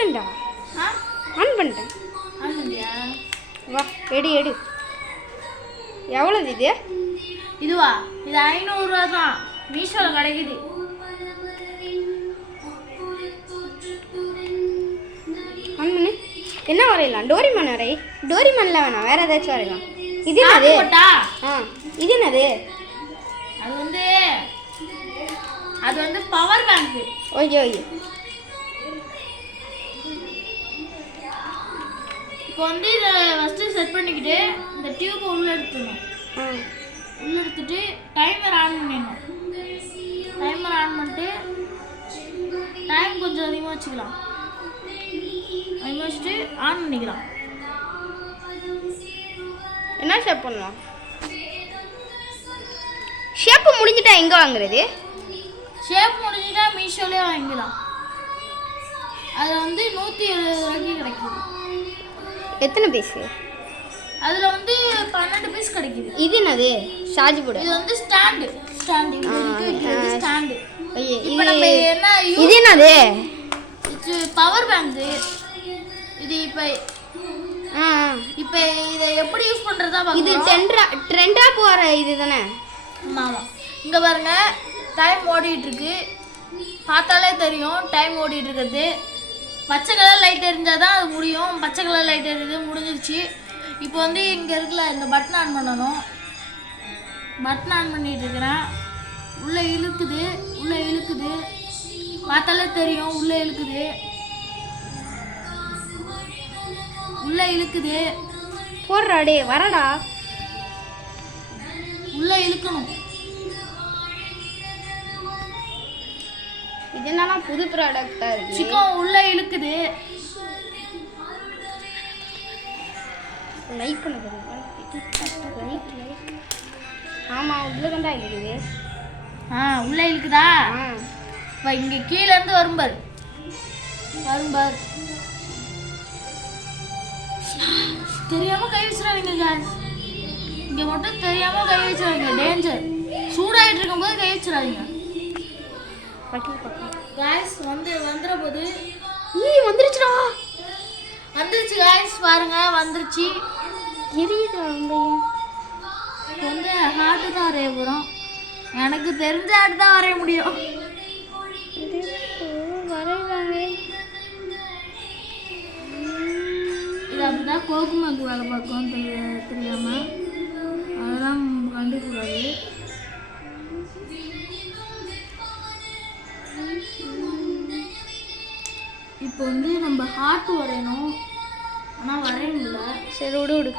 பண்ணிட்டேன்டா. On பண்ணிட்டேன். வா எடு எடு. எவ்வளவு இது? இதுவா? இது 500 ரூபா தான். மீஷோல கிடைக்குது. ஆன் பண்ணு. என்ன வரையலாம்? டோரிமான் வரை. டோரிமான்ல வேணாம், வேற ஏதாச்சும் வரையலாம். இது என்னது? இது என்னது? அது வந்து பவர் பேங்க். Okay okay. இப்போ வந்து இதை ஃபஸ்ட்டு செட் பண்ணிக்கிட்டு இந்த டியூப்பை உள்ளே எடுத்துடணும். உள்ளே எடுத்துட்டு டைமர் ஆன் பண்ணிடணும். டைமர் ஆன் பண்ணிட்டு டைம் கொஞ்சம் அதிகமாக வச்சுக்கலாம். அதிகமாக வச்சுட்டு ஆன் பண்ணிக்கலாம். என்ன ஷேப் பண்ணலாம்? ஷேப்பு முடிஞ்சிட்டா எங்கே வாங்குறது? ஷேப் முடிஞ்சிட்டா மீஷோலேயே வாங்கிக்கலாம். அதில் வந்து 170 ரூபாய்க்கு கிடைக்குது. எத்தனை பீஸு? அதில் வந்து 12 பீஸ் கிடைக்குது. இது என்னது? சார்ஜ் போடு. இது வந்து ஸ்டாண்டு. Stand stand. இப்போ நம்ம என்ன இது என்னது? இது பவர் பேங்க். இது இப்போ இதை எப்படி யூஸ் பண்ணுறதா பார்க்கலாம். இது ட்ரெண்டாக போகிற இது தானே? ஆமாம். இங்கே பாருங்க, டைம் ஓடிட்டுருக்கு. பார்த்தாலே தெரியும் டைம் ஓடிட்டுருக்கிறது. பச்சை கலர் லைட் எரிஞ்சால் தான் அது முடியும். பச்சை கலர் லைட் எரிஞ்சு முடிஞ்சிருச்சு. இப்போ வந்து இங்கே இருக்குல்ல, இந்த பட்டன் ஆன் பண்ணணும். பட்டன் ஆன் பண்ணிட்டு இருக்கிறேன். உள்ளே இழுக்குது, உள்ளே இழுக்குது. பார்த்தாலே தெரியும் உள்ளே இழுக்குது, உள்ளே இழுக்குது. போடுறாடே வரடா. உள்ளே இழுக்கணும். இது என்னன்னா புது ப்ராடக்டா இருக்கு. சிக்கன் உள்ளே இழுக்குது. லைக் பண்ணுங்க. ஆமாம் உள்ளே தான் இழுக்குது. உள்ளே இழுக்குதா? இப்போ இங்கே கீழேருந்து வரும்பார். தெரியாமல் கை வச்சிடாதீங்க. இங்கே மட்டும் தெரியாமல் கை வச்சிடாதீங்க. டேஞ்சர். சூடாகிட்டு இருக்கும்போது கை வச்சிடாதீங்க. காய்ஸ் வந்துடுற போது வந்துருச்சுடா. வந்துருச்சு காய்ஸ், பாருங்க வந்துருச்சு. எரியுதா? வந்து ஹார்ட்டு தான் வரைய போகிறோம். எனக்கு தெரிஞ்ச ஹார்ட் தான் வரைய முடியும். வரைவாங்க. இது அப்படிதான் கோகுமாக்கு வேலை பார்க்கும் தெரியாமல். அதெல்லாம் கண்டுக்கூடாது. இப்போ வந்து நம்ம ஹார்ட் வரையணும். ஆனால் வரைய முடியல. சரி விடு.